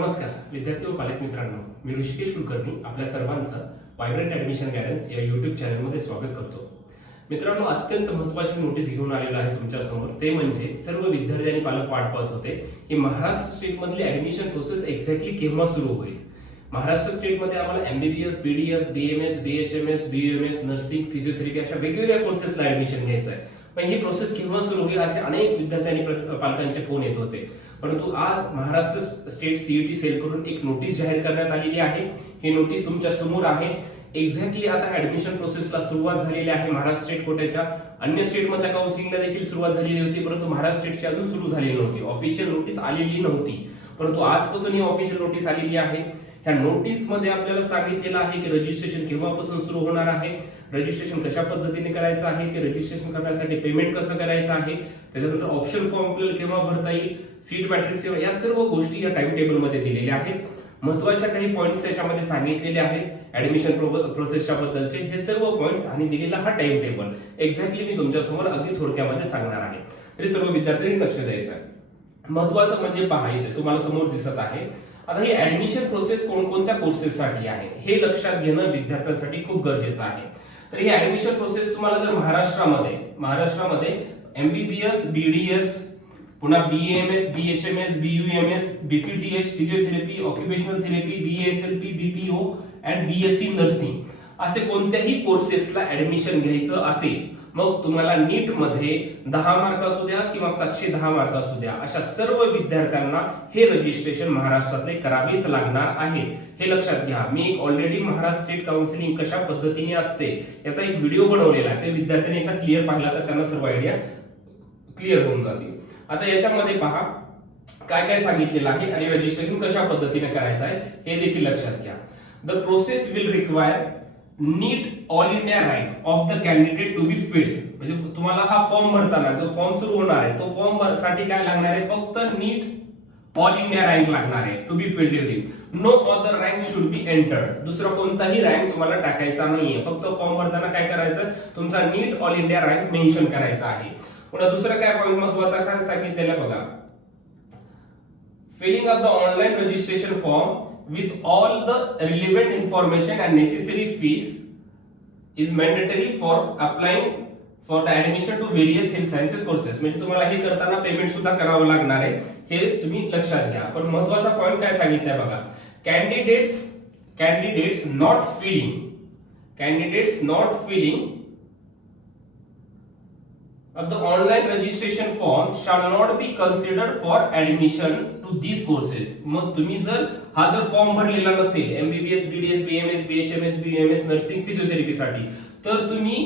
नमस्कार विद्यार्थी व पालक मित्रांनो, मी ऋषिकेश कुलकर्णी आपल्या सर्वांचं व्हायब्रंट ऍडमिशन गायडन्स या युट्यूब चॅनलमध्ये स्वागत करतो. मित्रांनो, अत्यंत महत्त्वाची नोटीस घेऊन आलेलो आहे तुमच्या समोर. ते म्हणजे सर्व विद्यार्थी आणि पालक वाट पाहत होते की महाराष्ट्र स्टेट मधली ऍडमिशन प्रोसेस एक्झॅक्टली केव्हा सुरू होईल. महाराष्ट्र स्टेट मध्ये आम्हाला MBBS, BDS, BMS, BHMS, BUMS, nursing, physiotherapy अशा वेगवेगळ्या कोर्सेसला ऍडमिशन घ्यायचं आहे. पण ही प्रोसेस केव्हा सुरू होईल असे अनेक विद्यार्थ्यांनी पालकांचे फोन येत होते. परंतु आज महाराष्ट्र स्टेट सीईटी सेल कडून एक नोटीस जाहीर करण्यात आलेली आहे. ही नोटीस तुमच्या समोर आहे. एक्झॅक्टली आता ऍडमिशन प्रोसेसला सुरुवात झालेली आहे. महाराष्ट्र स्टेट कोट्याच्या अन्य स्टेट मधल्या काउन्सिलिंगला देखील सुरुवात झालेली होती, परंतु महाराष्ट्र स्टेटची अजून सुरू झालेली नव्हती. ऑफिशियल नोटीस आलेली नव्हती, परंतु आजपासून ही ऑफिशियल नोटीस आलेली आहे. ह्या नोटीस मध्ये आपल्याला सांगितलेलं आहे की रजिस्ट्रेशन केव्हापासून सुरू होणार आहे, रजिस्ट्रेशन कशा पद्धतीने करायचं आहे, ते रजिस्ट्रेशन करण्यासाठी पेमेंट कसं करायचं आहे, त्याच्यानंतर ऑप्शन फॉर्म आपल्याला केव्हा भरता येईल, सीट मॅट्रिक्स या सर्व गोष्टी या टाइम टेबल मध्ये दिलेल्या आहेत. महत्त्वाच्या काही पॉइंट्स याच्यामध्ये सांगितलेले आहेत ऍडमिशन प्रोसेसच्या बद्दलचे. हे सर्व पॉइंट्स आणि दिलेला हा टाइम टेबल एक्झॅक्टली मी तुमच्या समोर अगदी थोडक्यामध्ये सांगणार आहे. तरी सर्व विद्यार्थ्यांनी लक्ष द्यायचं आहे. महत्त्वाचं म्हणजे पहा, इथे तुम्हाला समोर दिसत आहे. आता ही ऍडमिशन प्रोसेस कोणकोणत्या कोर्सेससाठी आहे हे लक्षात घेणं विद्यार्थ्यांसाठी खूप गरजेचं आहे. तर ही ऍडमिशन प्रोसेस तुम्हाला जर महाराष्ट्रामध्ये एमबीबीएस, बीडीएस, पुन्हा BMS, BHMS, BUMS, BPTh, physiotherapy, occupational therapy, BSLP, BPO and BSc nursing असे कोणत्याही कोर्सेसला ऍडमिशन घ्यायचं असेल, मग तुम्हाला नीट मध्ये 10 मार्क असू द्या किंवा 710 मार्क असू द्या, अशा सर्व विद्यार्थ्यांना हे रजिस्ट्रेशन महाराष्ट्रातले करावेच लागणार आहे. हे लक्षात घ्या. मी एक ऑलरेडी महाराष्ट्र स्टेट काउन्सिलिंग कशा पद्धतीने असते याचा एक व्हिडिओ बनवलेला आहे. ते विद्यार्थ्यांनी एकदा क्लिअर पाहिला तर त्यांना सर्व आयडिया क्लिअर होऊन जातील. आता याच्यामध्ये पहा काय काय सांगितलेलं आहे आणि रजिस्ट्रेशन कशा पद्धतीने करायचं आहे हे देखील लक्षात घ्या. The process will require NEET all India rank of the candidate to be filled. म्हणजे तुम्हाला हा फॉर्म भरताना जो फॉर्म सुरू होणार आहे तो फॉर्म साठी काय लागणार आहे, फक्त नीट ऑल इंडिया रँक लागणार आहे to be filled during. No other rank should be entered. दुसरा कोणताही रँक तुम्हाला टाकायचा नाहीये. फक्त फॉर्म भरताना काय करायचं, तुमचा नीट ऑल इंडिया रँक मेन्शन करायचा आहे. पुन्हा दुसरा काय पॉइंट महत्त्वाचा काय सांगितलेलं बघा, filling up the online registration form with all the relevant information and necessary fees is mandatory for applying for the admission to various health sciences courses. म्हणजे तुम्हाला हे करताना पेमेंट सुद्धा करावं लागणार आहे, हे तुम्ही लक्षात घ्या. पण महत्त्वाचा पॉइंट काय सांगितलाय बघा, candidates not filling of the online registration form shall not be considered for admission to these courses. मग तुम्ही जर हा जर फॉर्म भरलेला नसेल MBBS, BDS, BMS, BHMS, BMS, nursing, physiotherapy साठी, तर तुम्ही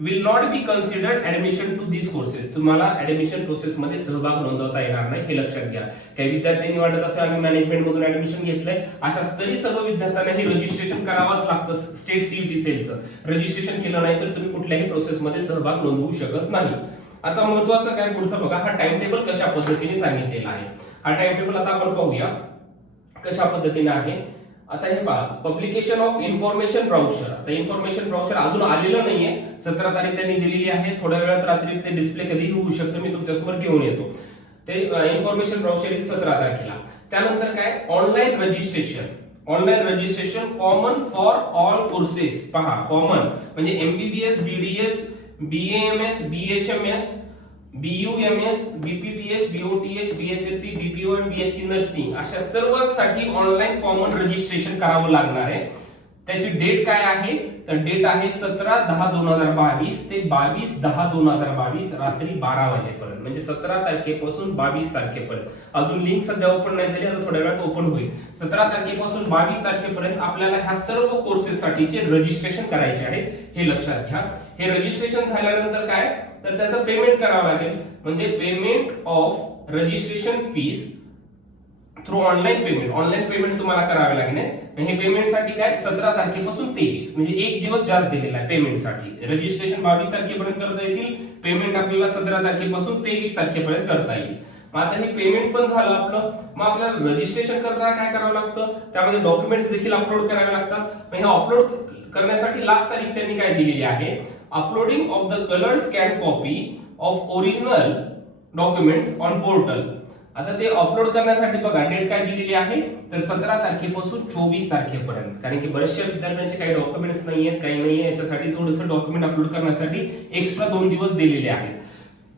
will not be considered admission to these courses. तुम्हाला ऍडमिशन प्रोसेस मध्ये सहभाग नोंदवता येणार नाही, हे लक्षात घ्या. काही विद्यार्थ्यांनी वाटत असेल आम्ही मॅनेजमेंट मधून ऍडमिशन घेतलंय, अशा तरी सर्व विद्यार्थ्यांना हे रजिस्ट्रेशन करावंच लागतं. स्टेट सीईटी सेलचं रजिस्ट्रेशन केलं नाही तर तुम्ही कुठल्याही प्रोसेस मध्ये सहभाग नोंदवू शकत नाही. आता महत्वाचं काय पुढचं बघा, हा टाइम टेबल कशा पद्धतीने सांगितलेला आहे. हा टाइम टेबल आता आपण पाहूया कशा पद्धतीने आहे. आता हे पहा, पब्लिकेशन ऑफ इन्फॉर्मेशन ब्राउचर. आता इन्फॉर्मेशन ब्राउचर अजून आलेलं नाहीये. 17 तारीख त्यांनी दिलेली आहे. थोड्या वेळात रात्री ते डिस्प्ले कधीही होऊ शकतं, मी तुमच्यासमोर घेऊन येतो. ते इन्फॉर्मेशन ब्राउचर 17 तारखेला. त्यानंतर काय, online registration common for all courses. पहा, कॉमन म्हणजे MBBS, BDS, BMS, BHMS, BUMS, BPTh, BOTh, BSLP, BPO आणि बीएससी नर्सिंग अशा सर्वांसाठी ऑनलाइन कॉमन रजिस्ट्रेशन करावं लागणार आहे. त्याची डेट काय आहे, तर डेट आहे 17/10/2022 ते 22/10/2022 रात्री 12 वाजेपर्यंत. म्हणजे 17 तारखेपासून 22 तारखेपर्यंत. अजून लिंक सध्या ओपन नाही झाली, आता थोड्या वेळात ओपन होईल. 17 तारखेपासून 22 तारखेपर्यंत आपल्याला ह्या सर्व कोर्सेस साठीचे रजिस्ट्रेशन करायचे आहे, हे लक्षात घ्या. हे रजिस्ट्रेशन झाल्यानंतर काय, तर त्याचं पेमेंट करावं लागेल. म्हणजे payment of registration fees through online payment तुम्हाला करावे लागेल. हे पेमेंट साठी काय, 17 तारखेपासून 23 म्हणजे एक दिवस जास्त दिलेला आहे पेमेंट साठी. रजिस्ट्रेशन 22 तारखेपर्यंत करता येतील, पेमेंट आपल्याला 17 तारखेपासून 23 तारखेपर्यंत करता येईल. मग आता हे पेमेंट पण झालं आपलं. मग आपल्याला रजिस्ट्रेशन करताना काय करावं लागतं, त्यामध्ये डॉक्युमेंट्स देखील अपलोड करावे लागतात. मग हे अपलोड करण्यासाठी लास्ट तारीख त्यांनी काय दिलेली आहे, uploading of the colour scan copy of original documents on portal. आता ते अपलोड करण्यासाठी बघा डेट काय दिलेली आहे, तर 17 तारखेपासून 24 तारखेपर्यंत, कारण की बरेचशा विद्यार्थ्यांचे काही डॉक्युमेंट्स नाही आहेत, काही नाही आहे, याच्यासाठी थोडंसं डॉक्युमेंट अपलोड करण्यासाठी एक्स्ट्रा 2 दिवस दिलेले आहेत.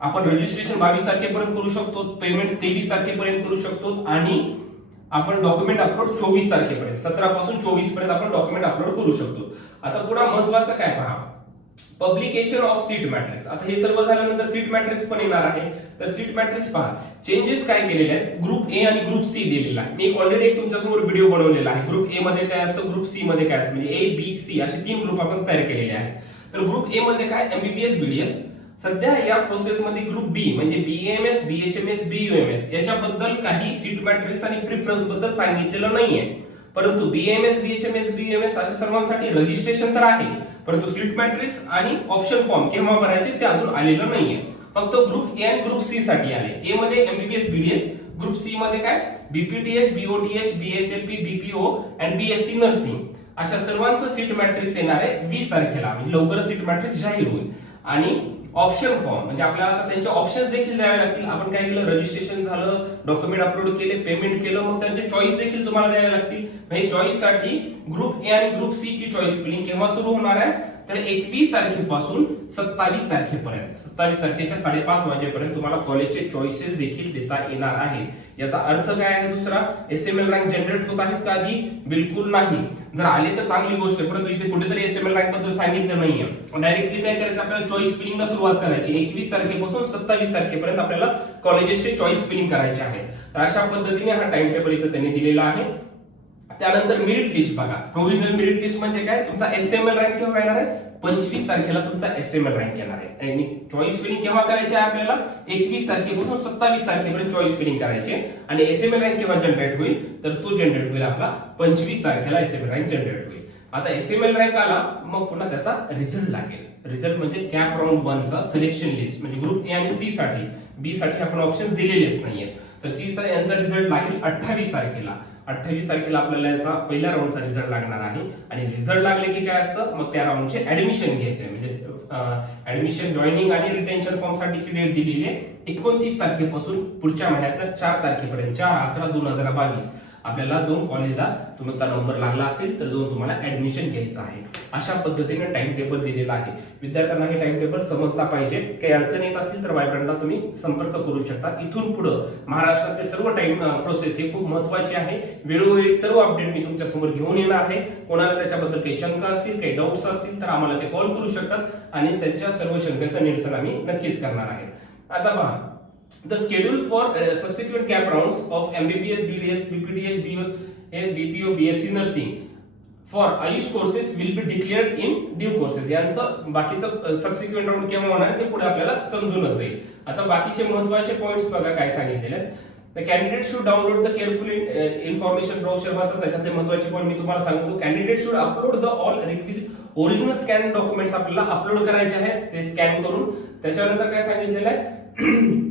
आपण रजिस्ट्रेशन 22 तारखेपर्यंत करू शकतो, पेमेंट 23 तारखेपर्यंत करू शकतो आणि आपण डॉक्युमेंट अपलोड 24 तारखेपर्यंत, 17 पासून 24 पर्यंत आपण डॉक्युमेंट अपलोड करू शकतो. आता पुढे महत्त्वाचं काय पहा, पब्लिकेशन ऑफ सीट मॅट्रिक्स. आता हे सर्व झाल्यानंतर सीट मॅट्रिक्स पण येणार आहे. तर सीट मॅट्रिक्स पहा, चेंजेस काय केलेले आहेत, ग्रुप ए आणि ग्रुप सी दिलेला आहे. मी ऑलरेडी एक तुमच्यासमोर व्हिडिओ बनवलेला आहे. ग्रुप ए मध्ये काय असतं, ग्रुप सी मध्ये काय असतं, म्हणजे ए बी सी असे 3 ग्रुप आपण तयार केलेले आहेत. तर ग्रुप ए मध्ये काय, एमबीबीएस बीडीएस. सध्या या प्रोसेस मध्ये ग्रुप बी म्हणजे बीएमएस बीएचएमएस बीयूएमएस याच्याबद्दल काही सीट मॅट्रिक्स आणि प्रिफरन्स बद्दल सांगितलेलं नाहीये. परंतु बीएमएस बीएचएमएस बीयूएमएस अशा सर्वांसाठी रजिस्ट्रेशन तर आहे, परंतु सीट मॅट्रिक्स आणि ऑप्शन फॉर्म केव्हा भरायचे ते अजून आलेलं नाहीये. फक्त ग्रुप ए आणि ग्रुप सी साठी आले. ए मध्ये एमबीबीएस बीडीएस, ग्रुप सी मध्ये काय बीपीटीएच बीओटीएच बीएसएलपी बीपीओ आणि बीएससी नर्सिंग अशा सर्वांचं सीट मॅट्रिक्स येणार आहे 20 तारखेला, म्हणजे लवकरच सीट मॅट्रिक्स जाहीर होईल. आणि ऑप्शन फॉर्म म्हणजे आपल्याला आता त्यांचे ऑप्शन्स देखील द्यावे लागतील. आपण काय केलं, रजिस्ट्रेशन झालं, डॉक्युमेंट अपलोड केले, पेमेंट केलं, मग त्यांचे चॉईस देखील तुम्हाला द्यावे लागतील. म्हणजे चॉईस साठी ग्रुप ए आणि ग्रुप सी ची चॉईस फिलिंग केव्हा सुरू होणार आहे, तर 21 तारखेपासून 27 तारखेपर्यंत, 27 तारखेच्या 5:30 वाजेपर्यंत तुम्हाला कॉलेजचे चॉईसेस देखील देता येणार आहे. याचा अर्थ काय आहे दुसरा, एसएमएल रँक जनरेट होत आहेत का आधी, बिलकुल नाही. जर आले तर चांगली गोष्ट आहे, परंतु इथे कुठेतरी एसएमएल रँक बद्दल सांगितलं नाहीये. डायरेक्टली काय करायचं, आपल्याला चॉईस फिलिंगला सुरुवात करायची. 21 तारखेपासून 27 तारखेपर्यंत आपल्याला कॉलेजेसचे चॉईस फिलिंग करायचे आहे. तर अशा पद्धतीने हा टाइम टेबल इथे त्यांनी दिलेला आहे. त्यानंतर मेरिट लिस्ट बघा, प्रोव्हिजनल मेरिट लिस्ट म्हणजे काय, तुमचा एसएमएल रँक केव्हा येणार आहे, 25 तारखेला तुमचा एसएमएल रँक येणार आहे. आणि चॉईस फिलिंग केव्हा करायची आहे आपल्याला, 21 तारखेपासून 27 तारखेपर्यंत चॉईस फिलिंग करायची. आणि एसएमएल रँक केव्हा जनरेट होईल, तर तो जनरेट होईल आपला 25 तारखेला एसएमएल रँक जनरेट होईल. आता एसएमएल रँक आला, मग पुन्हा त्याचा रिझल्ट लागेल. रिझल्ट म्हणजे कॅप राऊंड 1 चा सिलेक्शन लिस्ट, म्हणजे ग्रुप ए आणि सी साठी. बी साठी आपण ऑप्शन्स दिलेलेच नाहीयेत. तर सी चा यांचा रिझल्ट लागेल 28 तारखेला. 28 तारखेला आपल्याला याचा पहिल्या राऊंडचा रिझल्ट लागणार आहे. आणि रिझल्ट लागले की काय असतं, मग त्या राऊंडचे ऍडमिशन घ्यायचे, म्हणजे ऍडमिशन जॉईनिंग आणि रिटेन्शन फॉर्म साठीची डेट दिलेली आहे 29 तारखेपासून पुढच्या महिन्यातल्या 4 तारखेपर्यंत, 4/11/2022 आपल्याला जाऊन कॉलेजला तुमचा नंबर लागला असेल तर जाऊन तुम्हाला ऍडमिशन घ्यायचं आहे. अशा पद्धतीने टाइम टेबल दिलेला आहे. विद्यार्थ्यांना हे टाइम टेबल समजला पाहिजे. काही अडचण येत असतील तर वायब्रंटला तुम्ही संपर्क करू शकता. इथून पुढे महाराष्ट्रातले सर्व टाइम प्रोसेस ही खूप महत्त्वाची आहे. वेळोवेळी सर्व अपडेट मी तुमच्या समोर घेऊन येणार आहे. कोणाला त्याच्याबद्दल काही शंका असतील, काही डाऊट्स असतील तर आम्हाला ते कॉल करू शकतात आणि त्यांच्या सर्व शंकांचं निरसन आम्ही नक्कीच करणार आहे. आता पहा, the schedule for subsequent cap rounds of MBBS, BDS, BPTH, BPO, BSc nursing for Ayush courses will be declared in due courses. यांचं बाकीचं सबसिक्वेंट राऊंड केव्हा होणार ते पुढे आपल्याला समजूनच जाईल. आता बाकीचे महत्त्वाचे पॉइंट्स बघा काय सांगितलेले आहेत. The candidate should download the carefully information brochure. वाचा, त्याच्यातले महत्त्वाचे पॉइंट मी तुम्हाला सांगतो. Candidate should upload the all requisite original scan documents आपल्याला अपलोड करायचे आहेत, ते स्कॅन करून. त्याच्यानंतर काय सांगितलेलं आहे,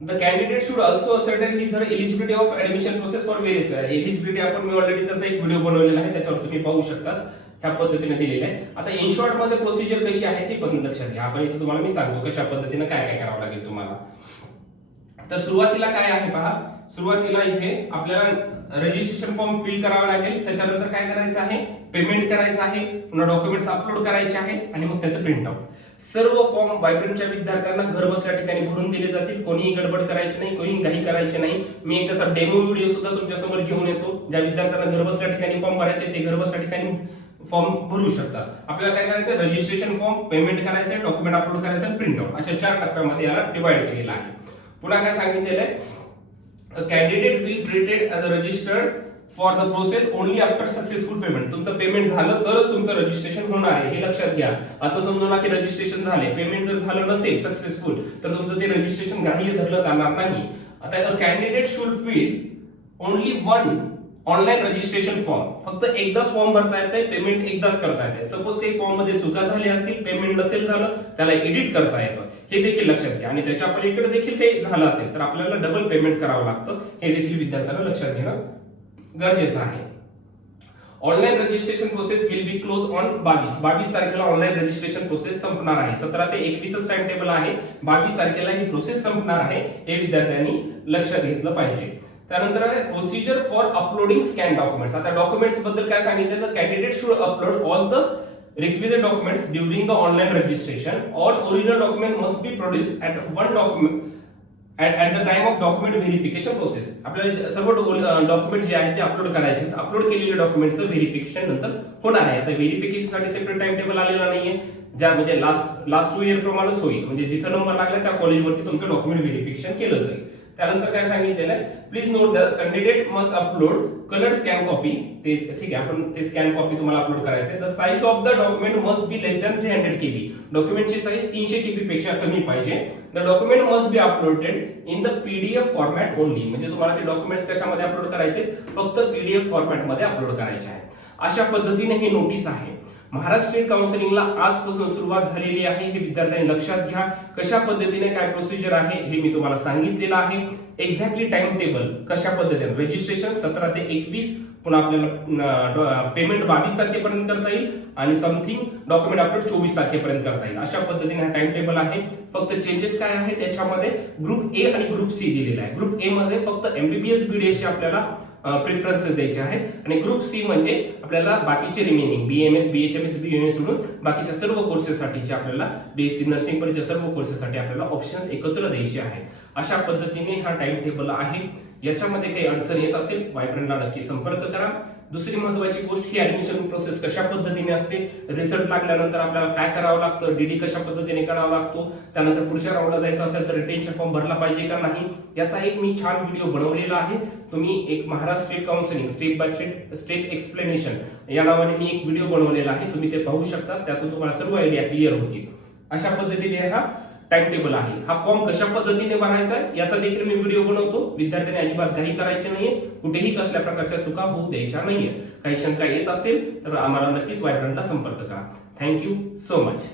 the candidate should also ascertain his or her eligibility of admission process for various eligibility. आपण मी ऑलरेडी त्याचा एक व्हिडिओ बनवलेला आहे, त्याच्यावर तुम्ही पाहू शकता. ह्या पद्धतीने दिलेलं आहे. आता इन शॉर्ट मध्ये प्रोसिजर कशी आहे ती पण लक्षात घ्या. आपण इथे तुम्हाला मी सांगतो कशा पद्धतीने काय काय करावं लागेल तुम्हाला. तर सुरुवातीला काय आहे पहा, सुरुवातीला इथे आपल्याला रजिस्ट्रेशन फॉर्म फिल करावा लागेल. त्याच्यानंतर काय करायचं आहे, पेमेंट करायचं आहे, पुन्हा डॉक्युमेंट्स अपलोड करायचे आहे आणि मग त्याचं प्रिंट आउट. सर्व फॉर्म वायब्रंटच्या विद्यार्थ्यांना घर बसल्या ठिकाणी भरून दिले जातील. कोणीही गडबड करायची नाही, कोणीही घाई करायची नाही. मी एक त्याचा डेमो व्हिडिओ सुद्धा तुमच्या समोर घेऊन येतो. ज्या विद्यार्थ्यांना घर बसल्या ठिकाणी फॉर्म भरायचे ते घर बसल्या ठिकाणी फॉर्म भरू शकतात. आपल्याला काय करायचं, रजिस्ट्रेशन फॉर्म, पेमेंट करायचं, डॉक्युमेंट अपलोड करायचं आणि प्रिंट आउट, अशा 4 टप्प्यामध्ये याला डिवाइड केलेला आहे. पुन्हा काय सांगितलेलं आहे, candidate will treated as a registered for the process only after successful payment. तुमचं पेमेंट झालं तरच तुमचं रजिस्ट्रेशन होणार आहे, हे लक्षात घ्या. असं समजू नका की रजिस्ट्रेशन झाले, पेमेंट जर झालं नसेल सक्सेसफुल तर तुमचं ते रजिस्ट्रेशन ग्राह्य धरलं जाणार नाही. आता candidate should fill only one online registration form. फक्त एकदाच फॉर्म भरता येते, पेमेंट एकदाच करता येते. सपोज काही फॉर्म मध्ये चुका झाल्या असतील, पेमेंट नसेल झालं, त्याला एडिट करता येतं, हे देखील लक्षात घ्या. आणि त्याच्या पलीकडे देखील काही झालं असेल तर आपल्याला डबल पेमेंट करावं लागतं, हे देखील विद्यार्थ्यांना लक्षात घेणं गरजेचं आहे. Online registration process will be close on 22 तारखेला ऑनलाईन रजिस्ट्रेशन प्रोसेस संपणार आहे. 17 ते 21 टाइम टेबल आहे. 22 तारखेला ही प्रोसेस संपणार आहे, हे विद्यार्थ्यांनी लक्षात घेतलं पाहिजे. त्यानंतर आहे procedure for uploading scan documents. आता डॉक्युमेंट्स बद्दल काय सांगितलं तर candidate should upload all the requisite documents during the online registration. All original document must be produced at one document at the time of document verification process. आपल्याला सर्व document जे आहेत ते अपलोड करायचे आहेत. अपलोड केलेले डॉक्युमेंटचं व्हेरिफिकेशन नंतर होणार आहे. आता व्हेरिफिकेशन साठी सेपरेट टाइम टेबल आलेला नाहीये, ज्या म्हणजे लास्ट 2 इयर प्रमाणेच होईल. म्हणजे जिथं नंबर लागला त्या कॉलेजवरती तुमचं डॉक्युमेंट व्हेरिफिकेशन केलं जाईल. त्यानंतर काय सांगितलेलं आहे, please note the candidate must upload coloured scan copy. ते ठीक आहे, आपण ते स्कॅन कॉपी तुम्हाला अपलोड करायचं आहे. The size of the document must be less than 300 KB. डॉक्युमेंटची साईज 300 KB पेक्षा कमी पाहिजे. The document must be uploaded in the PDF format only. म्हणजे तुम्हाला ते डॉक्युमेंट्स कशामध्ये अपलोड करायचे, फक्त PDF फॉर्मॅट मध्ये अपलोड करायचे आहे. अशा पद्धतीने ही नोटीस आहे. महाराष्ट्र स्टेट काउन्सिलिंगला आजपासून सुरुवात झालेली आहे. हे विद्यार्थ्यांनी लक्षात घ्या. कशा पद्धतीने काय प्रोसिजर आहे हे मी तुम्हाला सांगितलेलं आहे. एक्झॅक्टली टाइम टेबल कशा पद्धतीने रजिस्ट्रेशन 17 ते 21, पुन्हा आपल्याला पेमेंट 22 तारखेपर्यंत करता येईल आणि समथिंग डॉक्युमेंट अपलोड 24 तारखेपर्यंत करता येईल. अशा पद्धतीने हा टाइम टेबल आहे. फक्त चेंजेस काय आहेत त्याच्यामध्ये, ग्रुप ए आणि ग्रुप सी दिलेला आहे. ग्रुप ए मध्ये फक्त MBBS BDS चे आपल्याला प्रेफरन्सेस द्यायचे आहेत आणि ग्रुप सी म्हणजे आपल्याला बाकीचे रिमेनिंग BMS BHMS BUMS सोडून बाकीच्या सर्व कोर्सेससाठीचे आपल्याला BSc नर्सिंग पर्यंतच्या सर्व कोर्सेससाठी आपल्याला ऑप्शन्स एकत्र द्यायचे आहेत. अशा पद्धतीने हा टाइम टेबल आहे. याच्यामध्ये काही अडचण येत असेल व्हायब्रंटला नक्की संपर्क करा. दुसरी महत्त्वाची गोष्ट ही ऍडमिशन प्रोसेस कशा पद्धतीने असते, रिझल्ट लागल्यानंतर आपल्याला काय करावं लागतं, DD कशा पद्धतीने करावा लागतो, त्यानंतर पुढच्या राऊंडला जायचं असेल तर रिटेन्शन फॉर्म भरला पाहिजे का नाही, याचा एक मी छान व्हिडिओ बनवलेला आहे. तुम्ही एक Maharashtra state counselling step by step explanation या नावाने मी एक व्हिडिओ बनवलेला आहे. तुम्ही ते पाहू शकता. त्यातून तुम्हाला सर्व आयडिया क्लिअर होतील. अशा पद्धतीने हा टाइम टेबल आहे. हा फॉर्म कशा पद्धतीने भरायचा आहे याचा देखील मी व्हिडिओ बनवतो. विद्यार्थ्यांनी अजिबात घाई करायची नाहीये. कुठेही कसल्या प्रकारच्या चुका होऊ द्यायच्या नाहीये. काही शंका येत असेल तर आम्हाला नक्कीच व्हायब्रंटला संपर्क करा. Thank you so much.